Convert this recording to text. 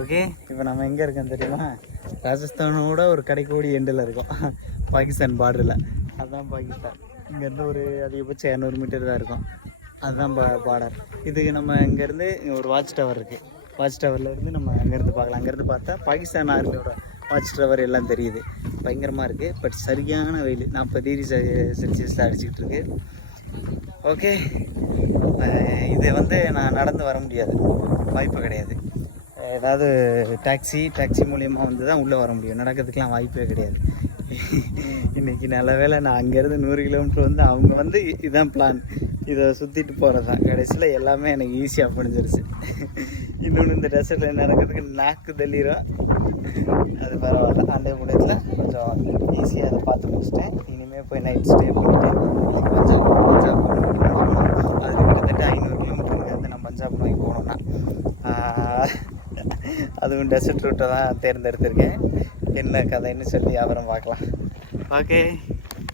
Okay, இப்போ நம்ம எங்கே இருக்கோம் தெரியுமா? ராஜஸ்தானோட ஒரு கடைக்கோடி எண்டில் இருக்கோம், பாகிஸ்தான் பார்டரில். அதுதான் பாகிஸ்தான். இங்கேருந்து ஒரு அதிகபட்சம் 200 மீட்டர் தான் இருக்கும். அதுதான் பார்டர். இதுக்கு நம்ம இங்கேருந்து ஒரு வாட்ச் டவர் இருக்குது. வாட்ச் டவர்லேருந்து நம்ம அங்கேருந்து பார்க்கலாம். அங்கேருந்து பார்த்தா பாகிஸ்தான் ஆர்மியோட வாட்ச் டவர் எல்லாம் தெரியுது. பயங்கரமாக இருக்குது. பட் சரியான வெயில் 40 டிகிரி செல்சியஸில் அடிச்சுக்கிட்டு இருக்கு. ஓகே, இது வந்து நான் நடந்து வர முடியாது, வாய்ப்பு கிடையாது. ஏதாவது டாக்ஸி மூலியமாக வந்து தான் உள்ளே வர முடியும். நடக்கிறதுக்கெலாம் வாய்ப்பே கிடையாது. இன்றைக்கி நல்ல வேலை நான் அங்கேருந்து 100 கிலோமீட்டர் வந்து அவங்க வந்து இதுதான் பிளான், இதை சுற்றிட்டு போகிறது தான். கடைசியில் எல்லாமே எனக்கு ஈஸியாக முடிஞ்சிருச்சு. இன்னொன்று இந்த டெசர்ட்டில் நடக்கிறதுக்கு நாக்கு தள்ளிடும். அது பரவாயில்ல, அந்த முடியத்தில் கொஞ்சம் ஈஸியாக அதை பார்த்து முடிச்சுட்டேன். இனிமேல் போய் நைட் ஸ்டே பண்ணிவிட்டு பஞ்சாப் அது கிட்டத்தட்ட 500 கிலோமீட்டருக்கு வந்து நான் பஞ்சாப் நோக்கி போனோம்னா, அதுவும் டெசர்ட் ரூட்டை தான் தேர்ந்தெடுத்திருக்கேன். என்ன கதைன்னு சொல்லி அப்புறம் பார்க்கலாம். ஓகே.